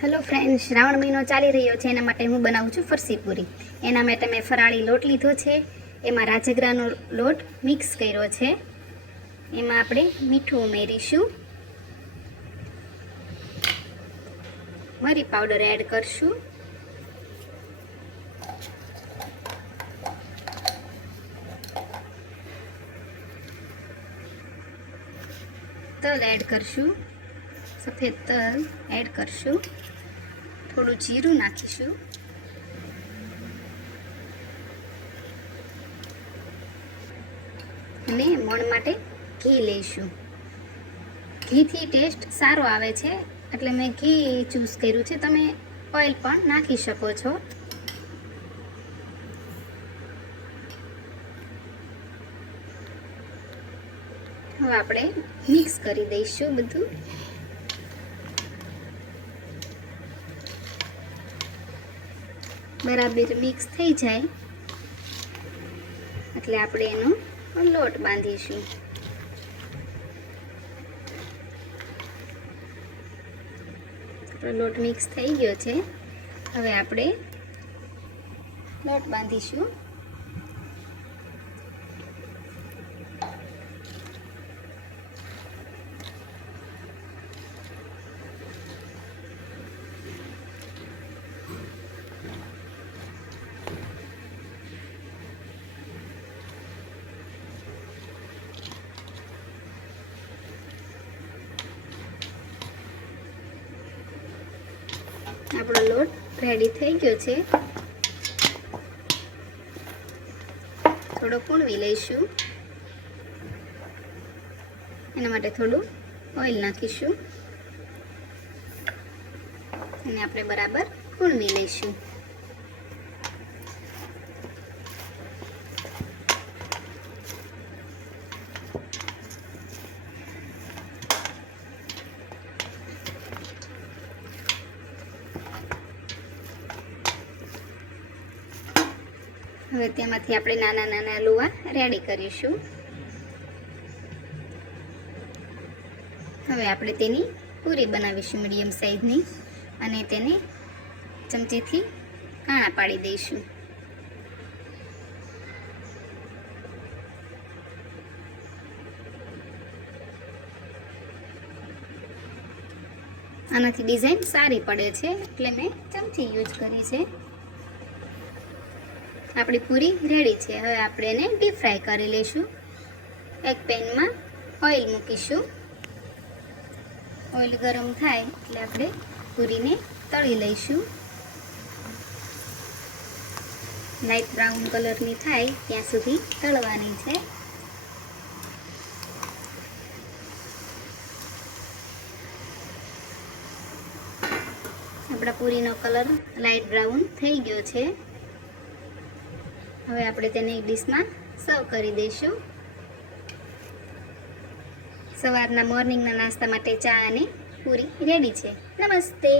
Hello friend, Shravan મહિનો ચાલી રહ્યો છે, એના માટે હું બનાવું છું ફરસી પૂરી. એના માટે મેં ફરાળી લોટ લીધો છે, એમાં રાજગરાનો લોટ મિક્સ કર્યો છે. એમાં આપણે મીઠું ઉમેરીશું, મરી પાવડર એડ કરશું, તલ એડ કરશું, સફેદ તલ એડ કરશું, થોડું જીરું નાખીશું, અને મોણ માટે ઘી લઈશું. ઘીથી ટેસ્ટ સારો આવે છે એટલે મેં ઘી ચૂઝ કર્યું છે. તમે ઓઇલ પણ નાખી શકો છો. હવે આપણે મિક્સ કરી દઈશું બધું. બરાબર મિક્સ થઈ જાય એટલે આપણે એનો લોટ બાંધીશું. લોટ મિક્સ થઈ ગયો છે. હવે આપણે લોટ બાંધીશું. આપણો લોટ રેડી થઈ ગયો છે. થોડો કૂણવી લઈશું. એના માટે થોડું ઓઇલ નાખીશું અને આપણે બરાબર કૂણવી લઈશું. હવે તેમાંથી આપણે નાના નાના લુવા રેડી કરીશું. હવે આપણે તેની પૂરી બનાવીશું મીડિયમ સાઈઝની, અને તેને ચમચીથી કાણા પાડી દઈશું. આનાથી ડિઝાઇન સારી પડે છે એટલે મેં ચમચી યુઝ કરી છે. આપણી પૂરી રેડી છે. હવે આપણે એને ડીપ ફ્રાય કરી લઈશું. એક પેનમાં ઓઇલ મૂકીશું. ઓઇલ ગરમ થાય એટલે આપણે પૂરીને તળી લઈશું. લાઇટ બ્રાઉન કલરની થાય ત્યાં સુધી તળવાની છે. આપણા પૂરીનો કલર લાઇટ બ્રાઉન થઈ ગયો છે. હવે આપણે તેને એક ડીશમાં સર્વ કરી દઈશું. સવારના મોર્નિંગના નાસ્તા માટે ચા અને પૂરી રેડી છે. નમસ્તે.